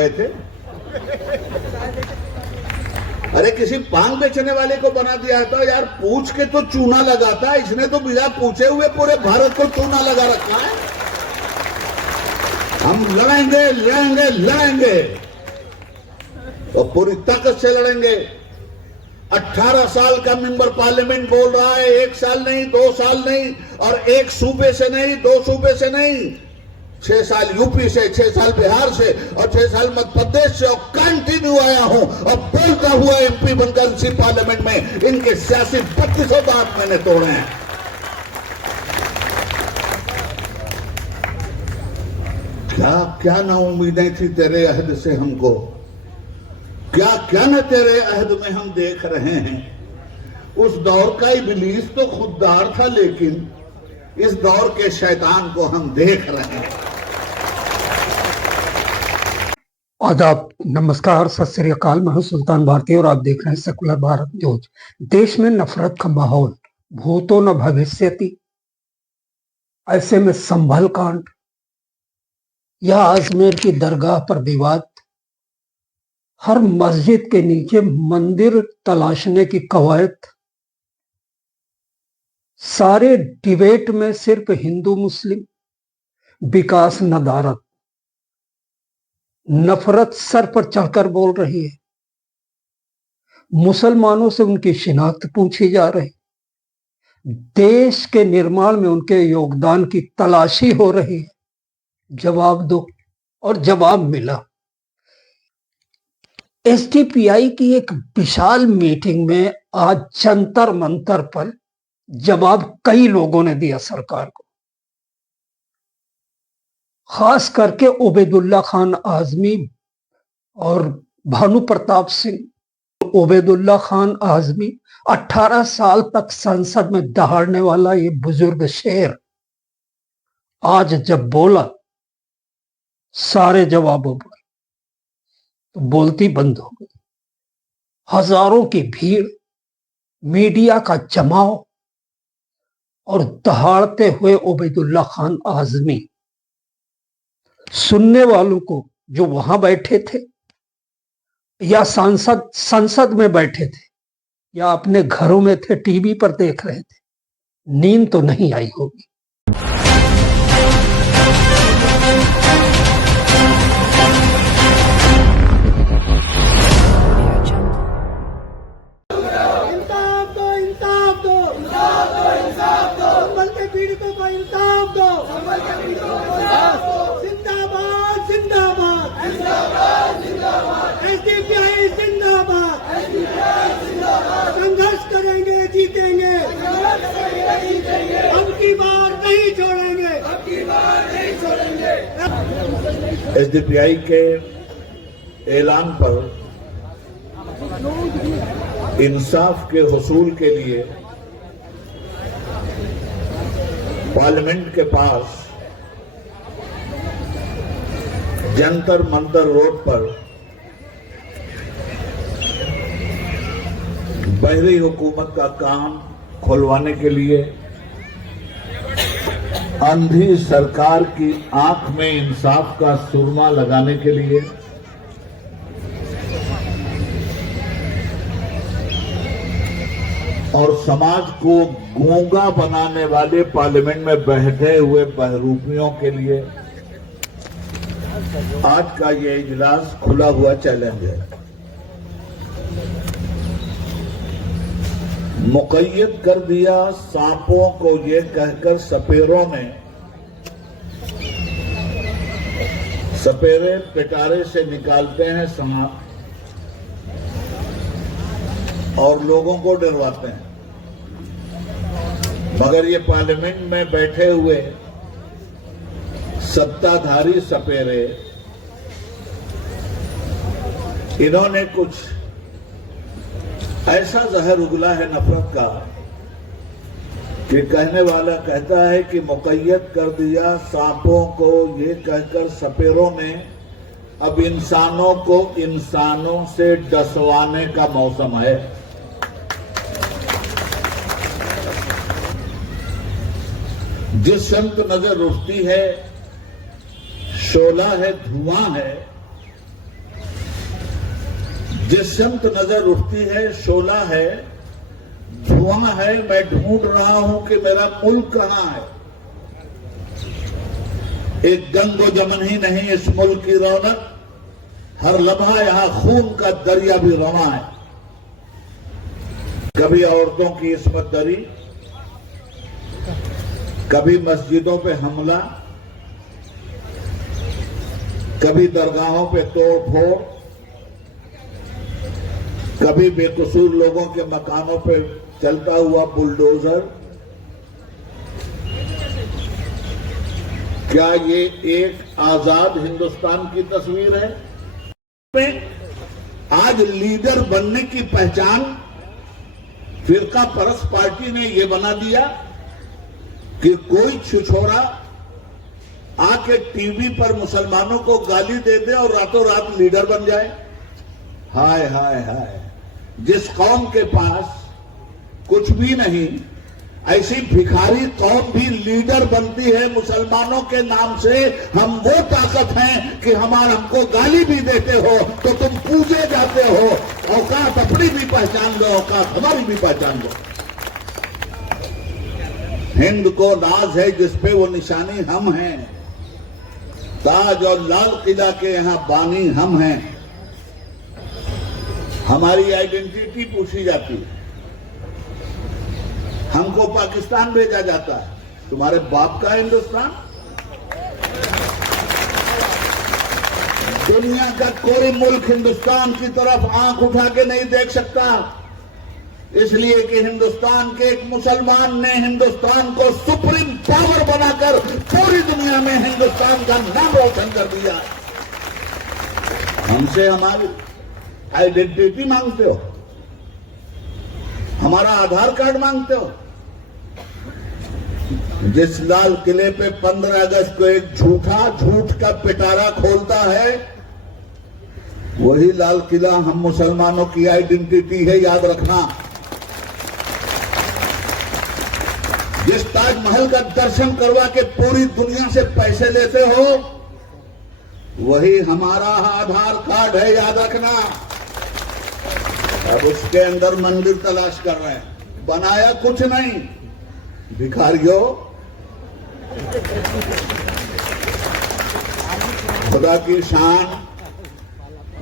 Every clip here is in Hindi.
गए थे? अरे किसी पान बेचने वाले को बना दिया था यार, पूछ के तो चूना लगाता, इसने तो बिना पूछे हुए पूरे भारत को चूना लगा रखा है। हम लड़ेंगे लड़ेंगे लड़ेंगे और पूरी ताकत से लड़ेंगे। 18 साल का मेंबर पार्लियामेंट बोल रहा है, 1 साल नहीं, 2 साल नहीं, और एक सूबे से नहीं, 2 सूबे से नहीं, 6 साल यूपी से, 6 साल बिहार से और 6 साल मध्य प्रदेश से, और कंटिन्यू आया हूं और बोलता हुआ एमपी बनकर इसी पार्लियामेंट में इनके सियासी 3200 दांत मैंने तोड़े हैं। क्या क्या ना उम्मीदें थी तेरे अहद से हमको, क्या क्या न तेरे अहद में हम देख रहे हैं। उस दौर का इब्लीस तो खुददार था, लेकिन इस दौर के शैतान को हम देख रहे हैं। आदाब, नमस्कार, सत श्री अकाल। मैं हूं सुल्तान भारती और आप देख रहे हैं सेकुलर भारत न्यूज। देश में नफरत का माहौल, भूतो न भविष्यति, ऐसे में संभल कांड या अजमेर की दरगाह पर विवाद, हर मस्जिद के नीचे मंदिर तलाशने की कवायद, सारे डिबेट में सिर्फ हिंदू मुस्लिम, विकास नदारत, नफरत सर पर चढ़कर बोल रही है। मुसलमानों से उनकी शिनाख्त पूछी जा रही, देश के निर्माण में उनके योगदान की तलाशी हो रही है। जवाब दो, और जवाब मिला। एसडीपीआई की एक विशाल मीटिंग में आज जंतर मंतर पर जवाब कई लोगों ने दिया सरकार को, खास करके उबैदुल्ला खान आजमी और भानु प्रताप सिंह। उबैदुल्ला खान आजमी 18 साल तक संसद में दहाड़ने वाला ये बुजुर्ग शेर आज जब बोला सारे जवाबों पर, तो बोलती बंद हो गई। हजारों की भीड़, मीडिया का जमाव और दहाड़ते हुए उबैदुल्ला खान आजमी, सुनने वालों को जो वहां बैठे थे या संसद में बैठे थे या अपने घरों में थे, टीवी पर देख रहे थे, नींद तो नहीं आई होगी। संघर्ष करेंगे, जीतेंगे, अब की बार नहीं छोड़ेंगे, अब की बार नहीं छोड़ेंगे। एसडीपीआई के ऐलान पर इंसाफ के हुसूल के लिए पार्लियामेंट के पास जंतर मंतर रोड पर बहरी हुकूमत का काम खुलवाने के लिए, अंधी सरकार की आंख में इंसाफ का सुरमा लगाने के लिए और समाज को गूंगा बनाने वाले पार्लियामेंट में बैठे हुए बहरूपियों के लिए आज का ये इजलास खुला हुआ चैलेंज है। मुक़य्यद कर दिया सांपों को ये कहकर सपेरों ने, सपेरे पिटारे से निकालते हैं सांप और लोगों को डरवाते हैं, मगर ये पार्लियामेंट में बैठे हुए सत्ताधारी सपेरे, इन्होंने कुछ ऐसा जहर उगला है नफरत का कि कहने वाला कहता है कि मुक़य्यद कर दिया सांपों को ये कहकर सपेरों ने, अब इंसानों को इंसानों से डसवाने का मौसम है। जिस शम्त नजर रुकती है, शोला है, धुआं है, जिस संत नजर उठती है शोला है, धुआं है, मैं ढूंढ रहा हूं कि मेरा मुल्क कहां है। एक गंगो जमन ही नहीं इस मुल्क की रौनक, हर लम्हा यहां खून का दरिया भी रवा है। कभी औरतों की इस्मत दरी, कभी मस्जिदों पे हमला, कभी दरगाहों पे तोड़ फोड़, कभी बेकसूर लोगों के मकानों पे चलता हुआ बुलडोजर। क्या ये एक आजाद हिंदुस्तान की तस्वीर है? आज लीडर बनने की पहचान फिरका परस्त पार्टी ने यह बना दिया कि कोई छिछोरा आके टीवी पर मुसलमानों को गाली दे दे और रातों रात लीडर बन जाए। हाय हाय हाय, जिस कौम के पास कुछ भी नहीं, ऐसी भिखारी कौम भी लीडर बनती है मुसलमानों के नाम से। हम वो ताकत हैं कि हमको गाली भी देते हो तो तुम पूजे जाते हो। औकात अपनी भी पहचान लो, औकात हमारी भी पहचान लो। हिंद को नाज है जिसपे वो निशानी हम हैं। ताज और लाल किला के यहां बानी हम हैं। हमारी आइडेंटिटी पूछी जाती है। हमको पाकिस्तान भेजा जाता है, तुम्हारे बाप का हिंदुस्तान। दुनिया का कोई मुल्क हिंदुस्तान की तरफ आंख उठा के नहीं देख सकता, इसलिए कि हिंदुस्तान के एक मुसलमान ने हिंदुस्तान को सुप्रीम पावर बनाकर पूरी दुनिया में हिंदुस्तान का नाम रोशन कर दिया है। हमसे हमारी आइडेंटिटी मांगते हो, हमारा आधार कार्ड मांगते हो। जिस लाल किले पे 15 अगस्त को एक झूठ का पिटारा खोलता है, वही लाल किला हम मुसलमानों की आइडेंटिटी है, याद रखना। जिस ताजमहल का दर्शन करवा के पूरी दुनिया से पैसे लेते हो, वही हमारा आधार कार्ड है, याद रखना। अब उसके अंदर मंदिर तलाश कर रहे हैं, बनाया कुछ नहीं। भिखारियों, खुदा की शान,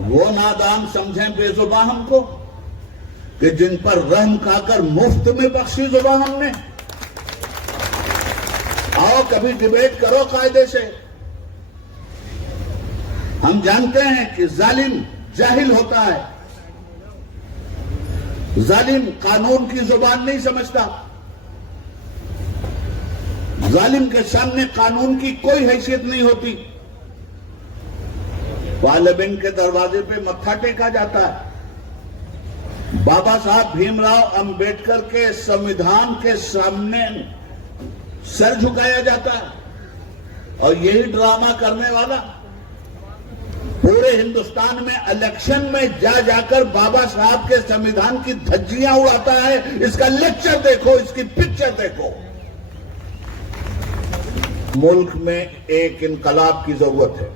वो नादान समझें बेजुबां हमको कि जिन पर रहम खाकर मुफ्त में बख्शी जुबां हमने। आओ कभी डिबेट करो कायदे से। हम जानते हैं कि जालिम जाहिल होता है, जालिम कानून की जुबान नहीं समझता, जालिम के सामने कानून की कोई हैसियत नहीं होती। पार्लियामेंट के दरवाजे पे मत्था टेका जाता है। बाबा साहब भीमराव अंबेडकर के संविधान के सामने सर झुकाया जाता है, और यही ड्रामा करने वाला पूरे हिंदुस्तान में इलेक्शन में जाकर बाबा साहब के संविधान की धज्जियां उड़ाता है। इसका लेक्चर देखो, इसकी पिक्चर देखो। मुल्क में एक इनकलाब की जरूरत है।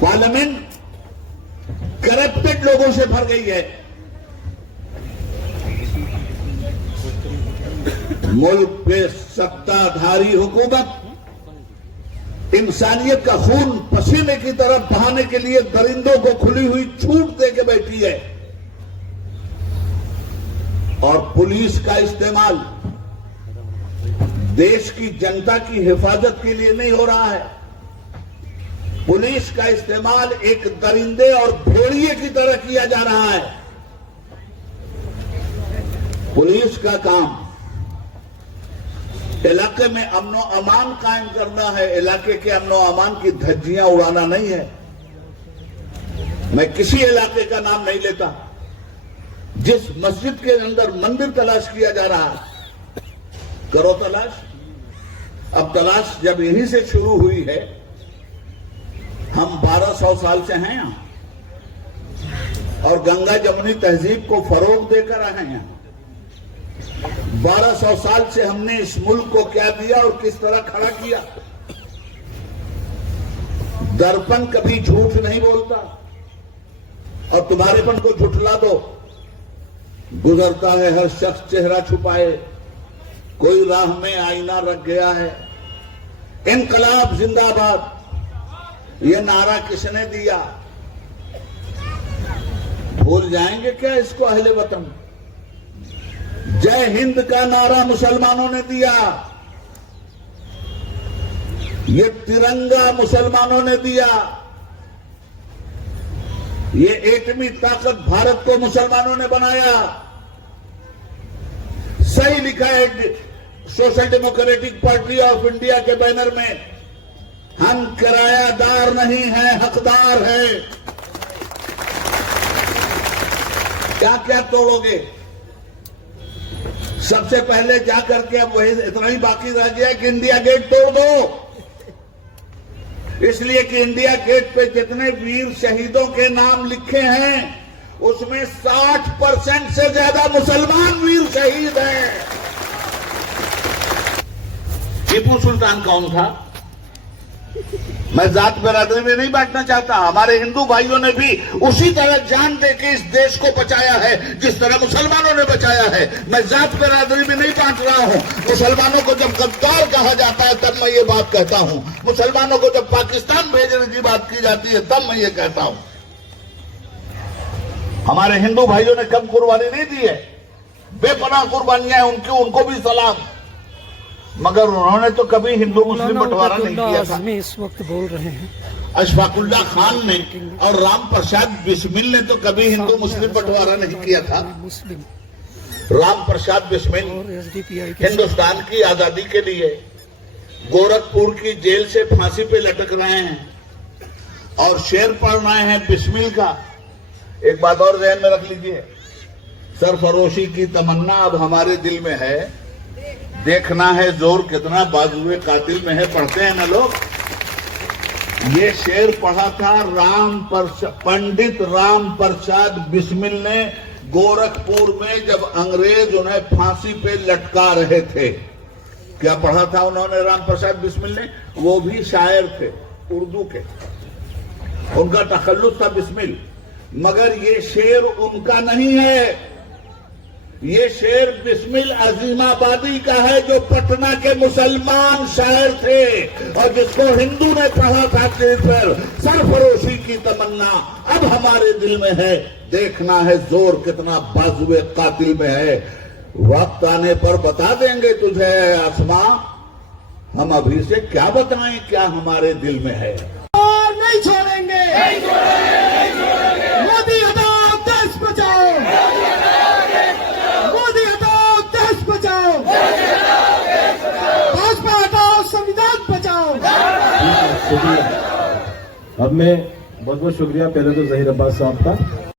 पार्लियामेंट करप्टेड लोगों से भर गई है। मुल्क पे सत्ताधारी हुकूमत इंसानियत का खून पसीने की तरफ बहाने के लिए दरिंदों को खुली हुई छूट दे के बैठी है, और पुलिस का इस्तेमाल देश की जनता की हिफाजत के लिए नहीं हो रहा है। पुलिस का इस्तेमाल एक दरिंदे और भेड़िए की तरह किया जा रहा है। पुलिस का काम इलाके में अमनो अमान कायम करना है, इलाके के अमनो अमान की धज्जियां उड़ाना नहीं है। मैं किसी इलाके का नाम नहीं लेता। जिस मस्जिद के अंदर मंदिर तलाश किया जा रहा है, करो तलाश। अब तलाश जब यहीं से शुरू हुई है, हम 1200 साल से हैं यहां, और गंगा जमुनी तहजीब को फरोग देकर आए हैं। 1200 साल से हमने इस मुल्क को क्या दिया और किस तरह खड़ा किया। दर्पण कभी झूठ नहीं बोलता, और तुम्हारेपन को झुठला दो। गुजरता है हर शख्स चेहरा छुपाए, कोई राह में आईना रख गया है। इनकलाब जिंदाबाद ये नारा किसने दिया? भूल जाएंगे क्या इसको अहले वतन? जय हिंद का नारा मुसलमानों ने दिया, ये तिरंगा मुसलमानों ने दिया, ये एटमी ताकत भारत को मुसलमानों ने बनाया। सही लिखा है social democratic party of India के बैनर में, हम किरायादार नहीं हैं, हकदार हैं। क्या क्या तोड़ोगे? सबसे पहले जाकर के अब वही इतना ही बाकी रह गया कि इंडिया गेट तोड़ दो, इसलिए कि इंडिया गेट पे जितने वीर शहीदों के नाम लिखे हैं उसमें 60% से ज्यादा मुसलमान वीर शहीद हैं। टीपू सुल्तान कौन था? मैं जात बरादरी में नहीं बांटना चाहता, हमारे हिंदू भाइयों ने भी उसी तरह जान दे के इस देश को बचाया है जिस तरह मुसलमानों ने बचाया है। मैं जात बरादरी में नहीं बांट रहा हूं। मुसलमानों को जब गद्दार कहा जाता है तब मैं ये बात कहता हूं, मुसलमानों को जब पाकिस्तान भेजने की बात की जाती है तब मैं ये कहता हूं। हमारे हिंदू भाइयों ने कम कुर्बानी नहीं दी है, बेपनाह कुर्बानियां हैं उनकी, उनको भी सलाम, मगर उन्होंने तो कभी हिंदू मुस्लिम बंटवारा नहीं किया था। इस वक्त बोल रहे हैं अशफाकुल्ला खान ने और राम प्रसाद बिस्मिल ने तो कभी हिंदू मुस्लिम बंटवारा नहीं किया था। मुस्लिम राम प्रसाद बिस्मिल हिंदुस्तान की आजादी के लिए गोरखपुर की जेल से फांसी पे लटक रहे हैं और शेर पढ़ रहे हैं बिस्मिल का। एक बात और ध्यान में रख लीजिए, सरफरोशी की तमन्ना अब हमारे दिल में है, देखना है जोर कितना बाजुए कातिल में है। पढ़ते हैं ना लोग, ये शेर पढ़ा था पंडित राम प्रसाद बिस्मिल ने गोरखपुर में जब अंग्रेज उन्हें फांसी पे लटका रहे थे। क्या पढ़ा था उन्होंने राम प्रसाद बिस्मिल ने? वो भी शायर थे उर्दू के, उनका तखल्लुस था बिस्मिल, मगर ये शेर उनका नहीं है। ये शेर बिस्मिल अजीमाबादी का है जो पटना के मुसलमान शायर थे और जिसको हिंदू ने पढ़ा था स्टेज पर। सरफरोशी की तमन्ना अब हमारे दिल में है, देखना है जोर कितना बाजुए कातिल में है। वक्त आने पर बता देंगे तुझे आसमां, हम अभी से क्या बताएं क्या हमारे दिल में है। और नहीं छोड़ेंगे, नहीं छोड़ेंगे, नहीं छोड़ेंगे। मोदी हटाओ देश बचाओ, मोदी हटाओ देश बचाओ, भाजपा हटाओ संविधान बचाओ। अब मैं बहुत बहुत शुक्रिया पहले तो जहीर अब्बास साहब का।